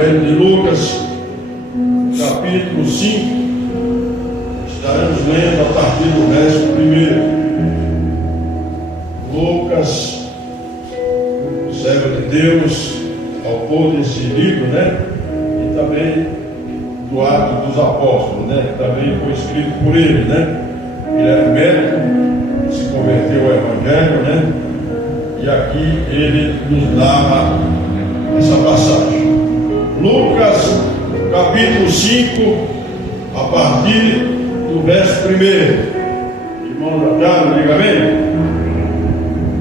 Evangelho de Lucas, capítulo 5, estaremos lendo a partir do verso 1. Lucas, servo de Deus, autor desse livro, e também do Atos dos Apóstolos, que também foi escrito por ele, Ele era médico, se converteu ao Evangelho, e aqui ele nos dá essa passagem. Lucas, capítulo 5, a partir do verso 1. Irmão Jadiano, diga amém.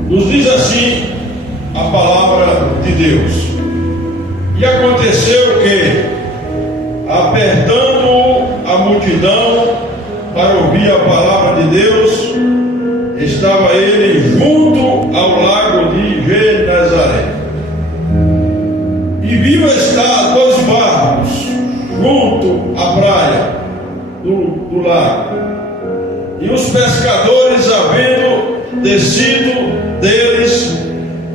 Nos diz assim a palavra de Deus: E aconteceu que, apertando a multidão para ouvir a palavra de Deus, estava ele junto ao lago de Genezaré. E viu estar 2 barcos junto à praia do lago. E os pescadores, havendo descido deles,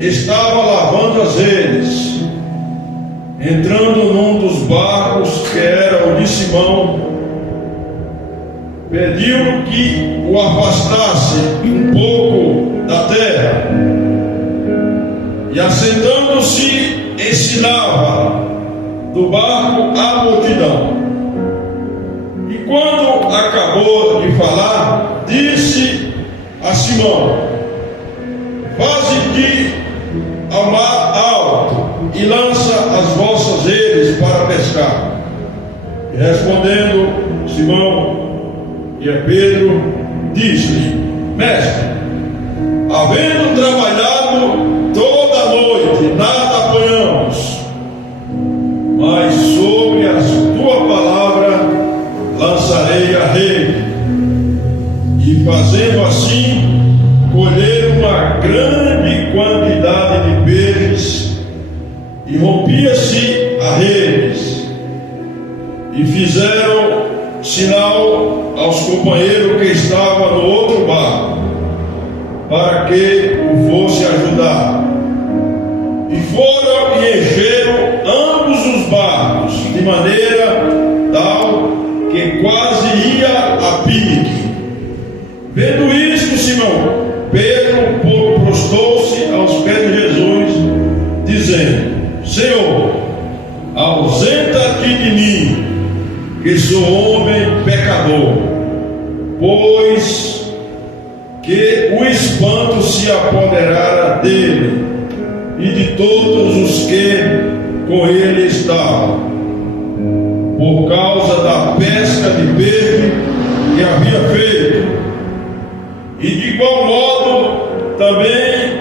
estavam lavando as redes. Entrando num dos barcos, que era o de Simão, pediu que o afastasse um pouco da terra. E assentando-se, ensinava do barco a multidão. E quando acabou de falar, disse a Simão: Faze de ao mar alto e lança as vossas redes para pescar. E respondendo Simão, e a Pedro, disse-lhe: Mestre, havendo trabalhado toda a noite, nada apanhamos, mas sobre a tua palavra lançarei a rede. E fazendo assim, colheram uma grande quantidade de peixes, e rompia-se a redes. E fizeram sinal aos companheiros que estavam no outro barco, para que o fosse ajudar. E foram e encheram ambos os barcos, de maneira tal que quase ia a pique. Vendo isto, Simão Pedro prostou-se aos pés de Jesus, dizendo: Senhor, ausenta-te de mim, que sou homem pecador. Pois que o espanto se apoderara dele e de todos os que com ele estavam, por causa da pesca de peixe que havia feito. E de igual modo também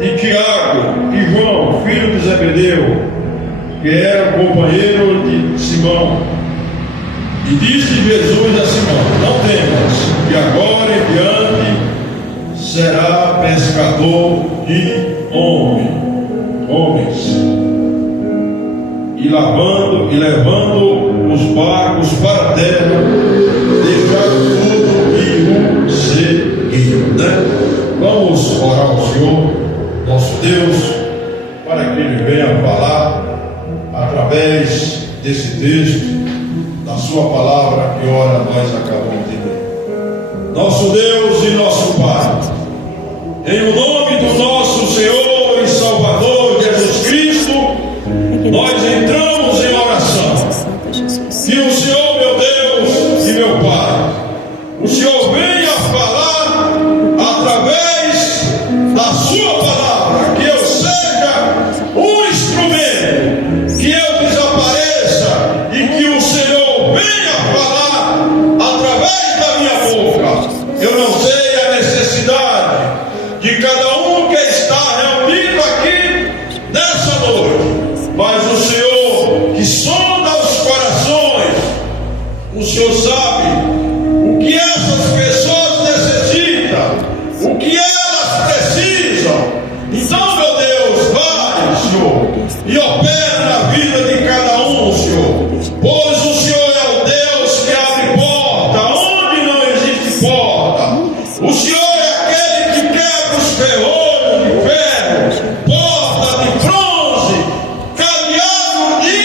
de Tiago e João, filho de Zebedeu, que era companheiro de Simão. E disse Jesus a Simão: Não temas, que agora em diante será pescador de homens. E levando os barcos para a terra, deixaram tudo e o seguiram. Vamos orar ao Senhor, nosso Deus, para que Ele venha falar através desse texto, da sua palavra, que ora nós acabamos de ler. Nosso Deus e nosso Pai, em o nome do nosso Senhor e Salvador Jesus Cristo, nós entramos em oração. Que o Senhor, meu Deus e meu Pai, o Senhor venha falar através da sua palavra, que eu seja um instrumento, que eu desapareça e que o Senhor venha falar através da minha boca. Eu não sei a necessidade de cada um que está reunido aqui nessa noite, mas o Senhor, que sonda os corações, o Senhor sabe o que essas pessoas necessitam, o que elas precisam. Então, meu Deus, vai, Senhor, e opera na vida de cada um, Senhor, pois o Senhor é o Deus que abre porta onde não existe porta. O Senhor é aquele que quebra os ferrolhos de ferro, porta de bronze, cadeado de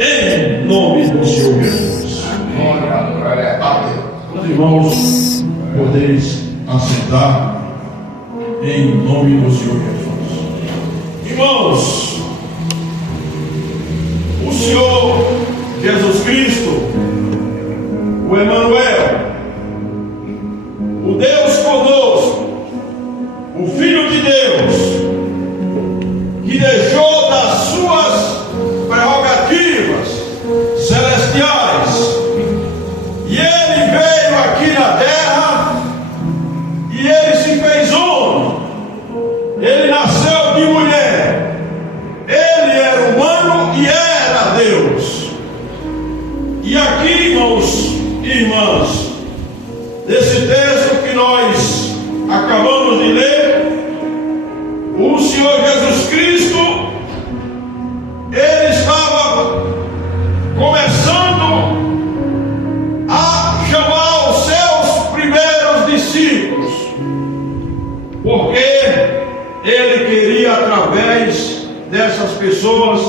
em nome do Senhor Jesus. Glória a Deus. Os irmãos, podeis assentar em nome do Senhor Jesus. Irmãos, o Senhor Jesus Cristo, o Emanuel, o Deus conosco, o Filho de Deus, que deixou das suas prerrogativas celestiais, e ele veio aqui na terra, e ele se fez homem, ele nasceu de mulher, ele era humano e era Deus. E aqui, irmãos e irmãs, nesse texto que nós acabamos de ler, o Senhor Jesus Cristo, ele estava começando a chamar os seus primeiros discípulos, porque ele queria, através dessas pessoas,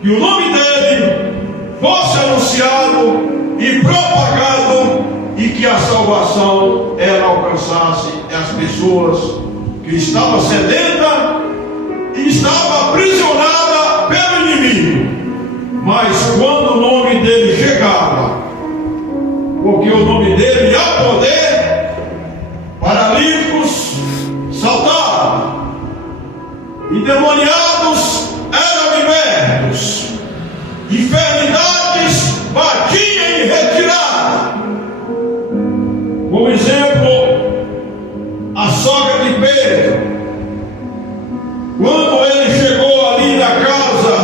que o nome dele fosse anunciado e propagado, e que a salvação ela alcançasse as pessoas que estavam sedentas e estavam aprisionadas pelo inimigo. Mas quando o nome dele chegava, porque o nome dele há poder, paralíticos saltavam, endemoniados eram libertos, enfermidades batiam em retirada. Como exemplo, a sogra de Pedro, quando ele chegou ali na casa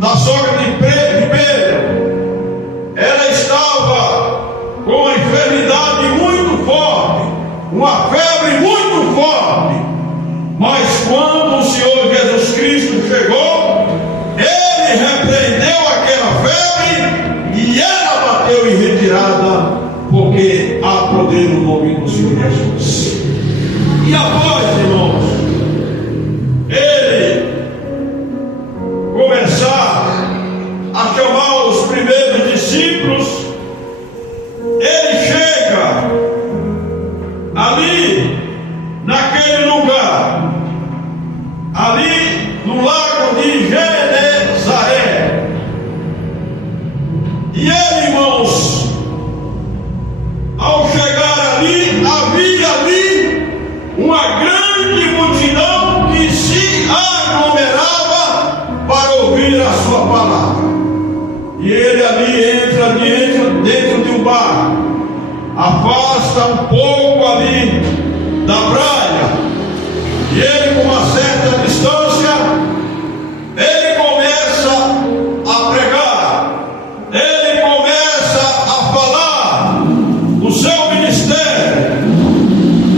da sogra de Pedro, ela estava com uma enfermidade muito forte, uma febre muito forte. Mas quando o Senhor Jesus Cristo chegou, ele repreendeu aquela febre e ela bateu em retirada, porque há poder no nome do Senhor Jesus. E após, irmãos, ele começar a chamar os primeiros discípulos, ele chega ali naquele lugar, ali no lago de Genezaré, e ele, irmãos, ao chegar ali, havia ali uma grande multidão que se aglomerava para ouvir a sua palavra. E ele ali entra dentro de um barco, afasta um pouco ali da praia, e ele, com uma certa distância, ele começa a pregar, ele começa a falar do seu ministério,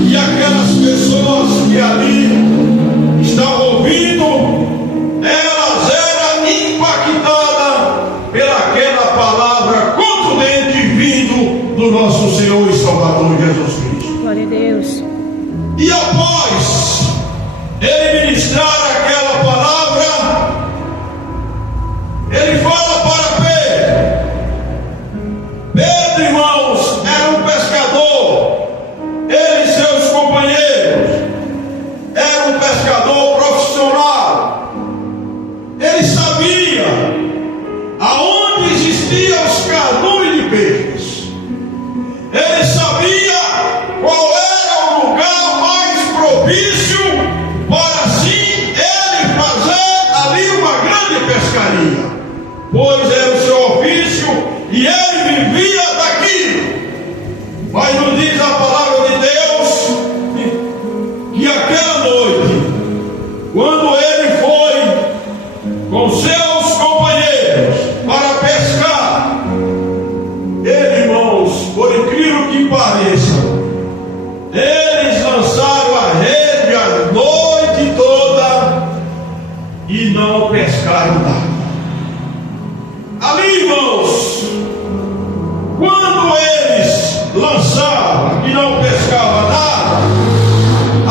e aquelas pessoas que ali estavam ouvindo, elas eram impactadas pelaquela palavra contundente vindo do nosso Senhor e Salvador Jesus Cristo. Glória a Deus. E após ele ministrar aquela palavra, ele fala para Pedro. Pedro, irmãos, era um pescador, ele e seus companheiros, era um pescador profissional. Ele sabia aonde existiam os cardumes de peixes, ele sabia qual era o lugar mais propício para assim ele fazer ali uma grande pescaria, pois era o seu ofício e ele vivia daquilo. Mas nos diz a palavra de Deus que aquela noite, quando ele foi com seus companheiros para pescar, ele, irmãos, por incrível que pareça, eles lançaram a rede a noite toda e não pescaram nada. Ali, irmãos, quando eles lançavam e não pescavam nada,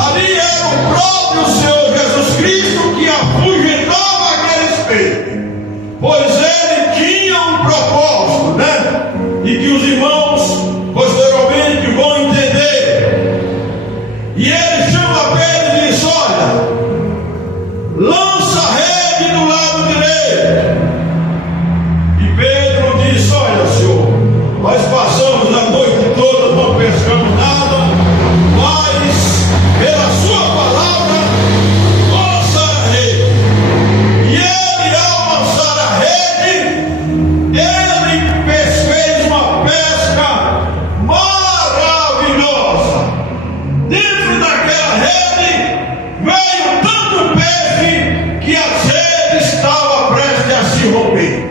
ali era o próprio Senhor Jesus Cristo que afugentava aqueles peixes, pois jeito. E Pedro disse: olha, Senhor, nós passamos a noite toda, não pescamos nada, mas pela sua palavra lança a rede. E ele, ao lançar a rede, ele fez uma pesca maravilhosa. Dentro daquela rede veio tanto peixe que as redes estavam prestes a se romper.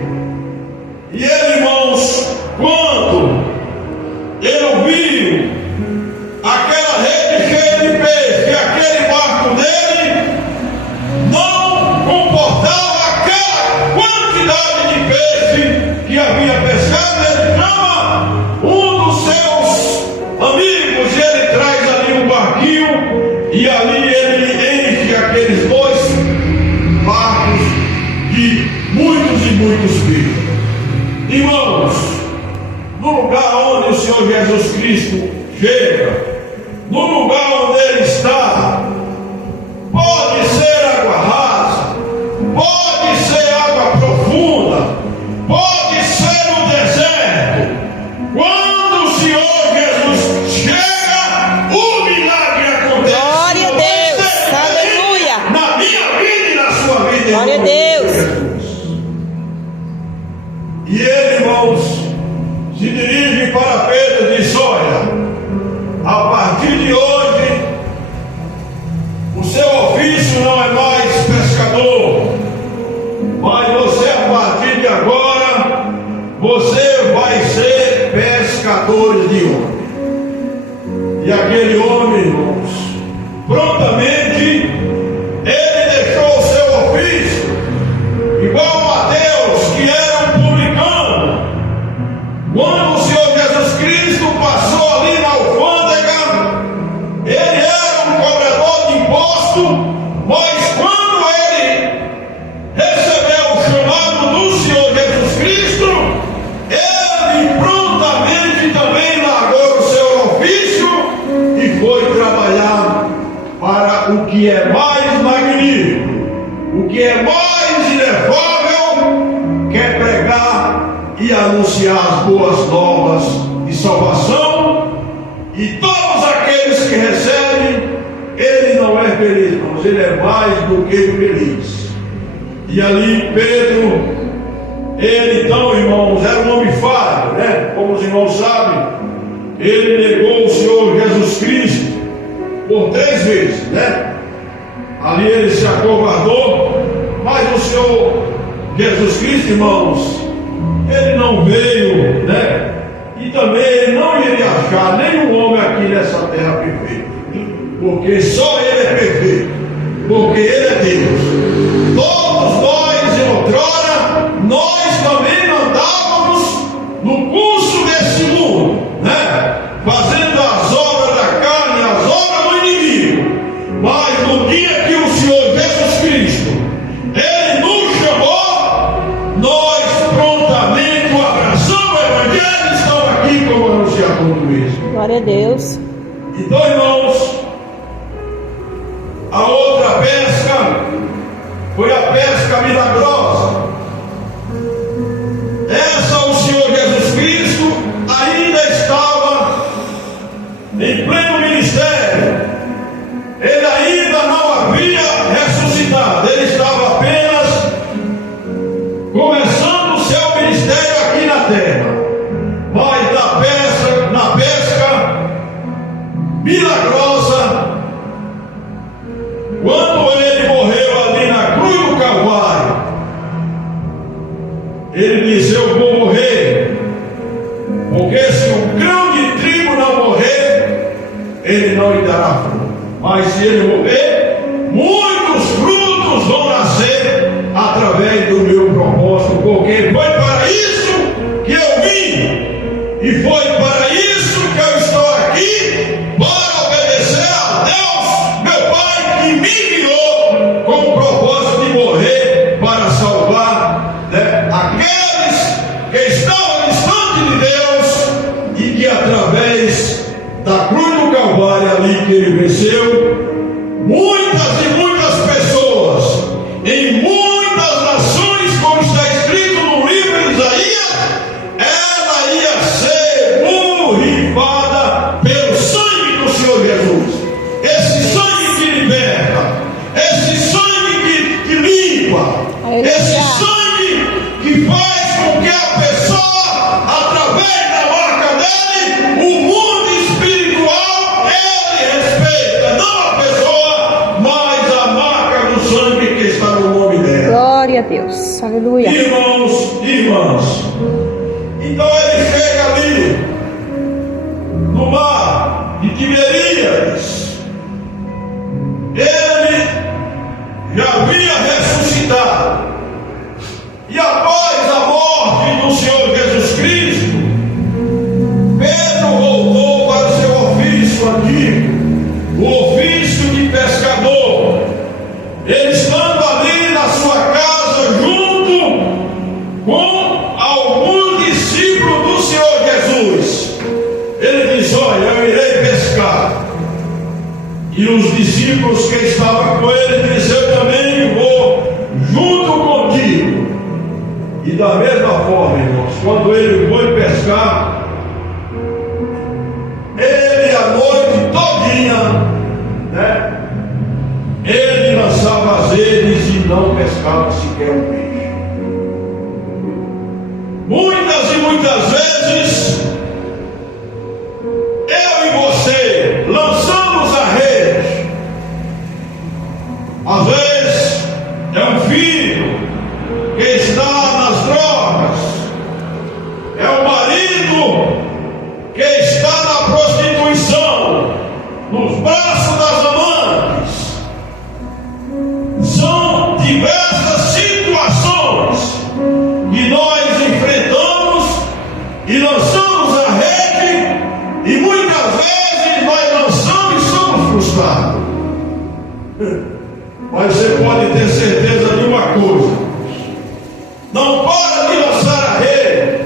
E ele, irmãos, quando ele ouviu aquela rede cheia de peixe, e aquele barco dele não comportava aquela quantidade de peixe que havia pescado, ele chama um dos seus amigos e ele traz ali um barquinho, e ali ele enche aqueles dois barcos de muitos e muitos peixes. Irmãos, no lugar onde o Senhor Jesus Cristo chega, no lugar onde Ele está, pode ser água rasa, pode ser água profunda, pode ser um deserto. Quando o Senhor Jesus chega, o milagre acontece. Glória a Deus, aleluia. Na minha vida e na sua vida. Glória a Deus. E ele, irmãos, se dirige para Pedro e diz: olha, a partir de hoje, o seu ofício não é mais pescador, mas você, a partir de agora, você vai ser pescador de homens. E aquele homem, irmãos, prontamente, ele deixou o seu ofício, igual Mateus, que era um publicano. Quando o Senhor Jesus Cristo passou ali na alfândega, ele era um cobrador de imposto, mas quando ele recebeu o chamado do Senhor Jesus Cristo, ele prontamente também largou o seu ofício e foi trabalhar para o que é mais magnífico, o que é mais inefável, que é pregar e anunciar as boas novas de salvação. E todos aqueles que recebem, ele não é feliz, mas ele é mais do que feliz. E ali Pedro, ele então, irmãos, era um homem falho, né? Como os irmãos sabem, ele negou o Senhor Jesus Cristo por 3 vezes, né? Ali ele se acovardou, mas o Senhor Jesus Cristo, irmãos, ele não veio, né? E também ele não iria achar nenhum homem aqui nessa terra perfeito, porque só ele é perfeito, porque ele é Deus. Todos nós, em outrora, nós também andávamos no curso desse mundo, né? Fazendo as obras da carne, as obras do inimigo. Mas no dia que o Senhor Jesus Cristo, ele nos chamou, nós prontamente o abraçamos, o Evangelho, estamos aqui como anunciador do mesmo. Glória a Deus. Então, irmãos, a outra pesca foi a pesca milagrosa. Essa o Senhor Jesus Cristo ainda estava em pleno ministério. Ele ainda não havia ressuscitado, ele estava apenas começando o seu ministério aqui na terra. Mas na pesca milagrosa, quando ele morreu ali na cruz do Calvário, ele disse: eu vou morrer, porque se o grão de trigo não morrer, ele não lhe dará fruto. Mas se ele morrer, muitos frutos vão nascer através do meu propósito, porque foi para isso que eu vim, e foi para isso que eu estou aqui, para obedecer a Deus, meu Pai, que me enviou com o propósito de morrer para salvar, né, aqueles que estavam distantes de Deus, e que através da cruz do Calvário ali que ele venceu, muitas e muitas pessoas em muitas nações Esse Aleluia. sangue que faz com que a pessoa, através da marca dele, o mundo espiritual, ele respeita. Não a pessoa, mas a marca do sangue que está no nome dela. Glória a Deus. Aleluia. Irmãos e irmãs, então ele chega ali no mar de Tiberíades. Ele já havia ressuscitado, e após a morte do Senhor Jesus Cristo, Pedro voltou para o seu ofício antigo, o ofício de pescador. Ele estando ali na sua casa junto com alguns discípulos do Senhor Jesus, ele diz: olha, eu irei pescar. E os discípulos que estavam com ele dizem: eu também vou junto contigo. E da mesma forma, irmãos, quando ele foi pescar, ele a noite todinha, né, ele lançava as redes e não pescava sequer um peixe. Muitas e muitas vezes, eu e você lançamos a rede. Às vezes é um filho que está nas drogas, é o marido que está na prostituição, nos braços das amantes. São diversas situações que nós enfrentamos e lançamos a rede, e muitas vezes nós lançamos e somos frustrados. Mas você pode ter certeza de uma coisa: não para de lançar a rede.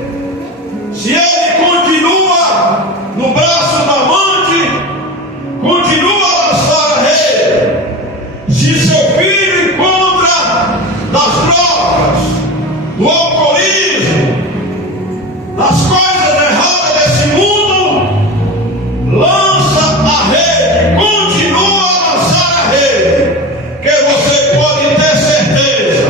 Se ele continua no braço da amante, continua a lançar a rede. Se seu filho encontra nas drogas, no alcoolismo, nas coisas erradas desse mundo, lança a rede, continua a lançar a rede, que você pode ter certeza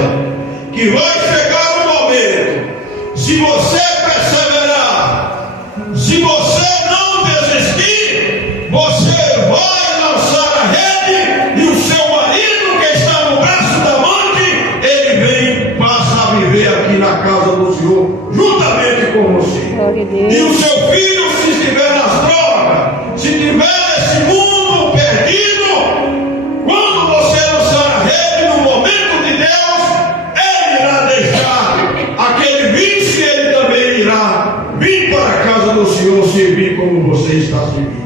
que vai chegar um momento, se você perseverar, se você não desistir, você vai lançar a rede, e o seu marido que está no braço da amante, ele vem, passa a viver aqui na casa do Senhor, juntamente com você. Glória a Deus. E o seu filho, se estiver nas drogas, se estiver nesse mundo perdido, quando você lançar a rede no momento de Deus, ele irá deixar aquele vício, e ele também irá vir para a casa do Senhor servir como você está servindo.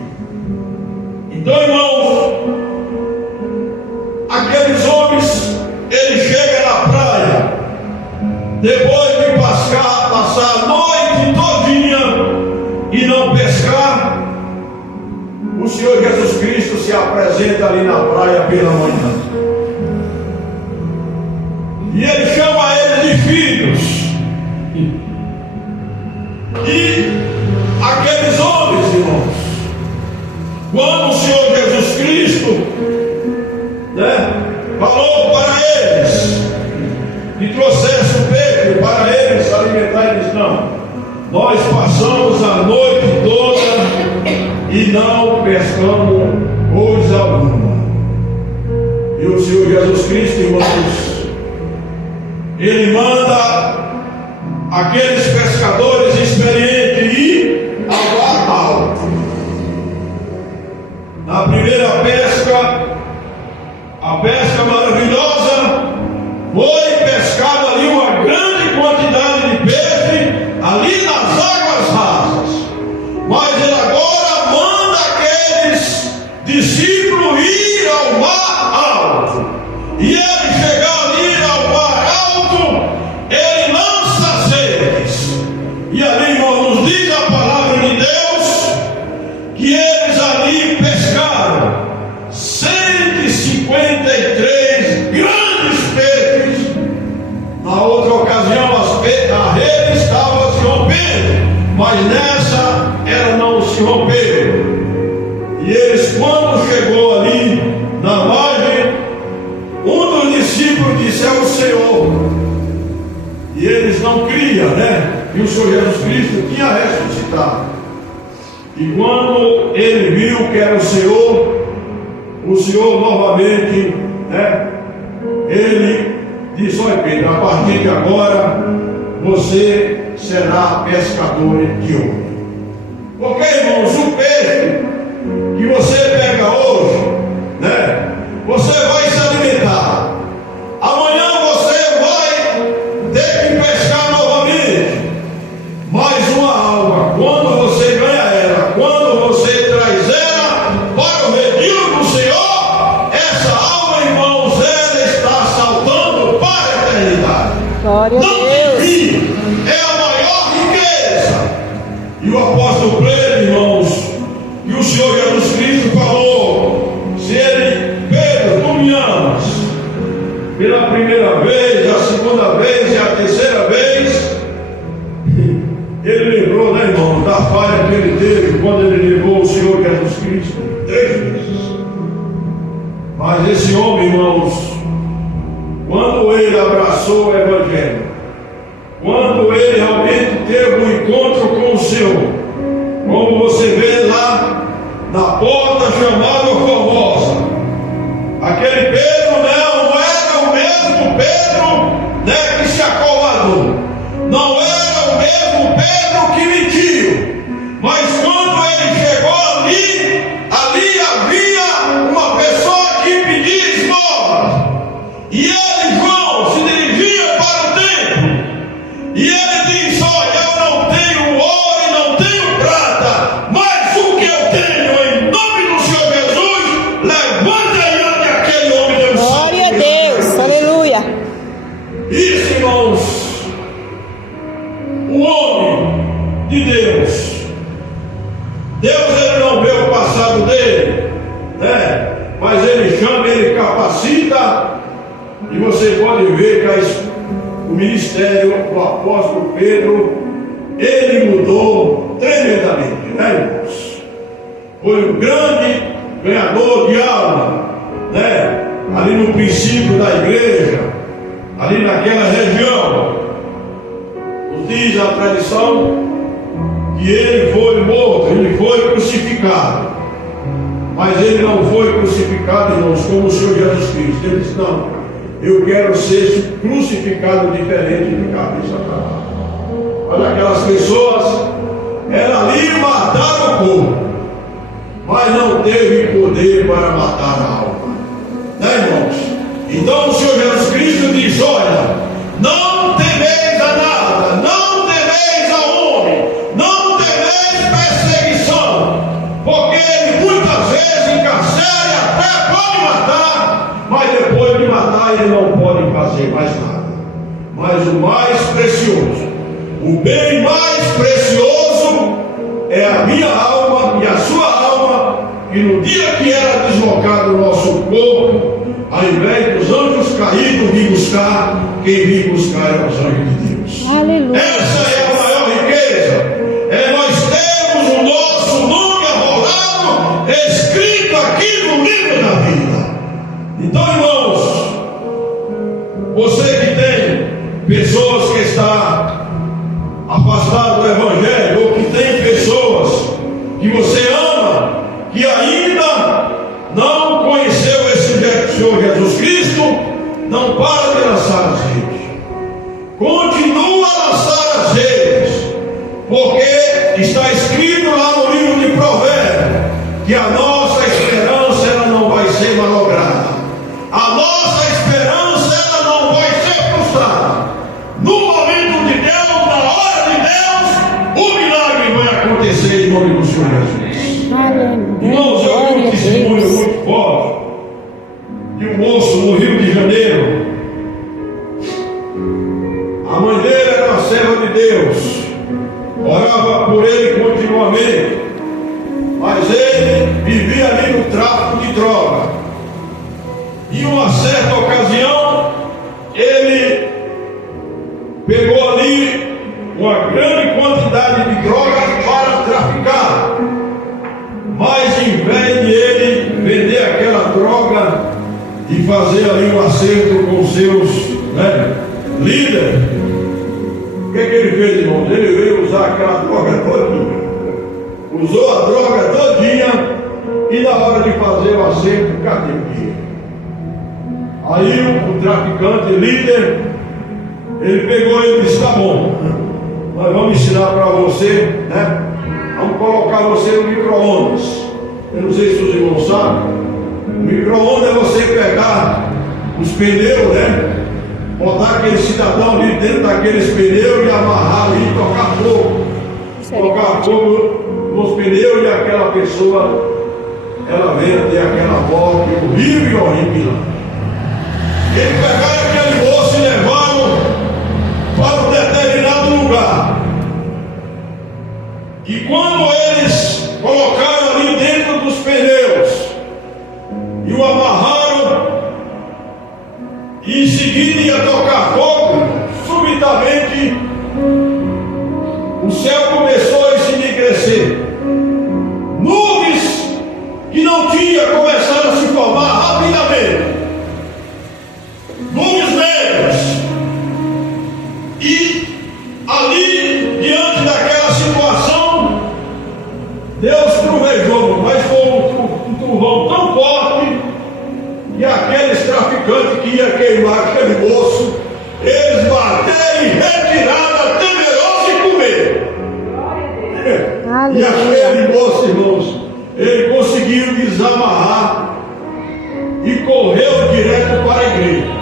Então, irmãos, aqueles homens, ele chega na praia, depois de passar a noite todinha e não pescar, o Senhor Jesus Cristo se apresenta ali na praia pela manhã. E ele chama ele de filhos. E aqueles homens, irmãos, quando o Senhor Jesus Cristo, né, falou para eles que trouxesse o peixe para eles se alimentar, eles não. Nós passamos a noite toda e não pescamos coisa alguma. E o Senhor Jesus Cristo, irmãos, ele manda aqueles pescadores experientes ir ao mar alto. Na primeira pesca, a pesca maravilhosa, foi pescada ali uma grande quantidade de peixe, ali nas águas rasas. Mas ele agora manda aqueles discípulos ir ao mar alto. E ele chegar ali ao mar alto, ele lança as redes. E ali, irmão, nos diz a palavra de Deus que eles ali pescaram 153 grandes peixes. Na outra ocasião a rede estava se rompendo, mas nessa ela não se rompeu. E eles, quando chegou ali na margem, um dos discípulos disse: é o Senhor. não cria, né? Que o Senhor Jesus Cristo tinha ressuscitado. E quando ele viu que era o Senhor novamente, né? Ele disse: olha, Pedro, a partir de agora você será pescador de homem. Porque, irmãos, o peixe que você pega hoje, né? Você vai se alimentar. Amanhã você vai ter que pescar novamente. Mais uma alma, quando você ganha ela, quando você traz ela para o redil do Senhor, essa alma, irmãos, ela está saltando para a eternidade. Glória a Não Deus. tem fim, é a maior riqueza. E o apóstolo Pedro, irmãos, que o Senhor Jesus Cristo falou: se ele, Pedro, tu me amas, pela primeira vez, a segunda vez e a terceira vez, ele lembrou, né, irmão, da falha que ele teve quando ele levou o Senhor Jesus Cristo 3 vezes. Mas esse homem, irmãos, quando ele abraçou o Evangelho, quando ele realmente teve um encontro com o Senhor, como você vê lá na porta chamada Formosa, aquele Pedro não era o mesmo Pedro, né, que se acovardou, não era o mesmo Pedro que mentiu, mas quando ele chegou ali havia uma pessoa que pedia esmola, e ele, João, se dirigia para o templo, e ele diz: olha, eu não tenho ouro e não tenho prata, mas o que eu tenho, em nome do Senhor Jesus, levanta e ande aquele homem deu sangue. Glória a Deus. Aleluia. Isso, irmãos, o homem de Deus, ele não vê o passado dele, né? Mas ele chama, ele capacita, e você pode ver que o ministério do apóstolo Pedro, ele mudou tremendamente, né, irmãos? Foi um grande ganhador de alma, né? Ali no princípio da igreja, ali naquela região. Nos diz a tradição que ele foi morto, ele foi crucificado. Mas ele não foi crucificado, irmãos, como o Senhor Jesus Cristo. Ele disse: não, eu quero ser crucificado diferente de cabeça para baixo. Olha, aquelas pessoas, elas ali mataram o corpo, mas não teve poder para matar a alma, né, irmãos? Então o Senhor Jesus Cristo diz: olha, não temeis a nada, não temeis a homem, não temeis perseguição, porque ele muitas vezes encarcera e até pode matar, mas depois de matar ele não pode fazer mais nada. Mas o mais precioso, o bem mais precioso é a minha alma e a sua alma, que no dia que era deslocado o nosso corpo, ao invés dos anjos caídos vir buscar, quem vir buscar é os anjos de Deus. Aleluia. Essa é a maior riqueza, é nós termos o nosso nome arrolado, escrito aqui no livro da vida. Então, irmãos, você que tem pessoas que estão afastadas do Evangelho, ou que tem pessoas que você ama, que ainda não conheceu esse Senhor Jesus Cristo, não para de lançar as redes. Continua a lançar as redes, porque está escrito lá no livro de Provérbios que a nossa esperança ela não vai ser malograda, a nossa esperança ela não vai ser frustrada. No momento de Deus, na hora de Deus, o milagre vai acontecer em nome do Senhor Jesus. Irmãos, eu vi um testemunho muito forte de um moço no Rio de Janeiro. A mãe dele era uma serva de Deus, orava por ele continuamente, mas ele vivia ali no tráfico de droga. Em uma certa ocasião, ele pegou ali uma grande quantidade de drogas para traficar, mas em vez de ele vender aquela droga e fazer ali um acerto com seus líderes, que ele fez, irmãos? Ele veio usar aquela droga todinha. Usou a droga todinha e na hora de fazer o acerto, cadê o dinheiro? Aí o traficante, líder, ele pegou e disse: tá bom, nós vamos ensinar para você, né? Vamos colocar você no micro-ondas. Eu não sei se os irmãos sabem. O micro-ondas é você pegar os pneus, né? Botar aquele cidadão ali dentro daqueles pneus e amarrar ali e tocar fogo. Tocar fogo nos pneus e aquela pessoa, ela vem até aquela morte horrível e horripilante. Eles pegaram aquele moço e levaram para um determinado lugar. E quando eles colocaram ali dentro dos pneus e o amarraram, e em seguida ia tocar fogo, subitamente o céu começou a se ennegrecer. Nuvens que não tinha começaram a se formar rapidamente. Nuvens negras. E ali, diante daquela situação, Deus trovejou, mas foi um trovão tão forte que aqueles traficantes que iam queimar aquele moço, eles bateram em retirada, temerosos de comer. E aquele moço, irmãos, ele conseguiu desamarrar e correu direto para a igreja.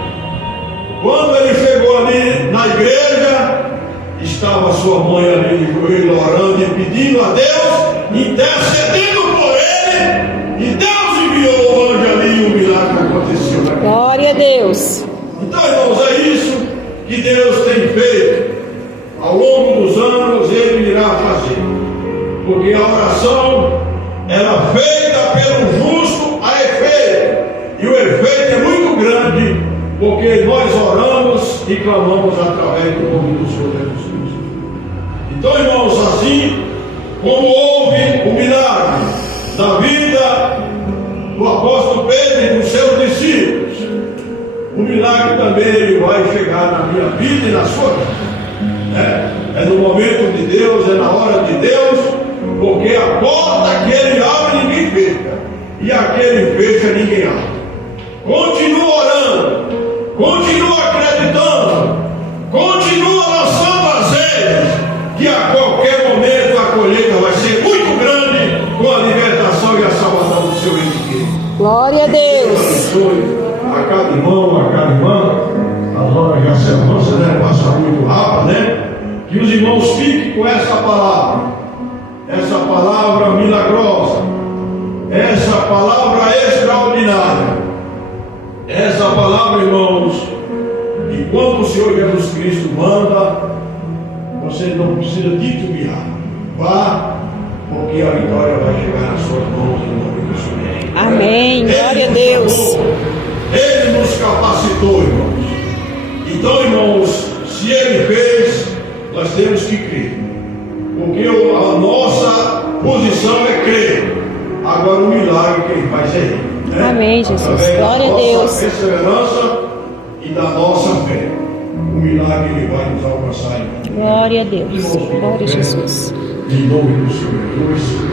Quando ele chegou ali na igreja, estava sua mãe ali de joelho, orando e pedindo a Deus, intercedendo por ele, e Deus enviou o anjo ali e o milagre aconteceu. Glória a Deus. Então, irmãos, é isso que Deus tem feito. Ao longo dos anos Ele irá fazer, porque a oração era feita pelo justo a efeito, e o efeito é muito grande, porque nós oramos e clamamos através do nome do Senhor Jesus Cristo. Então, irmãos, assim como houve o milagre na vida do apóstolo Pedro e dos seus discípulos, o milagre também ele vai chegar na minha vida e na sua vida. É no momento de Deus, é na hora de Deus, porque a porta que ele abre ninguém fecha, e aquele fecha ninguém abre. Continua orando, continua acreditando, continua lançando azeias, que a qualquer momento a colheita vai ser muito grande com a libertação e a salvação do seu inimigo. Glória a Deus. A cada irmão, a cada irmã, as horas já se avançam, né? Passa muito rápido, né? Que os irmãos fiquem com essa palavra milagrosa, essa palavra extraordinária, essa palavra, irmãos, e quando o Senhor Jesus Cristo manda, você não precisa titubear. Vá, porque a vitória vai chegar nas suas mãos em nome do Senhor. Amém. Glória a Deus. Ele nos capacitou, irmãos. Então, irmãos, se Ele fez, nós temos que crer, porque a nossa posição é crer. Agora o milagre quem faz é Ele, né? Amém, Jesus. Através Glória da a Deus. nossa perseverança e da nossa fé, o milagre Ele vai nos alcançar. Glória a Deus. Glória a Jesus. Em nome do Senhor Jesus.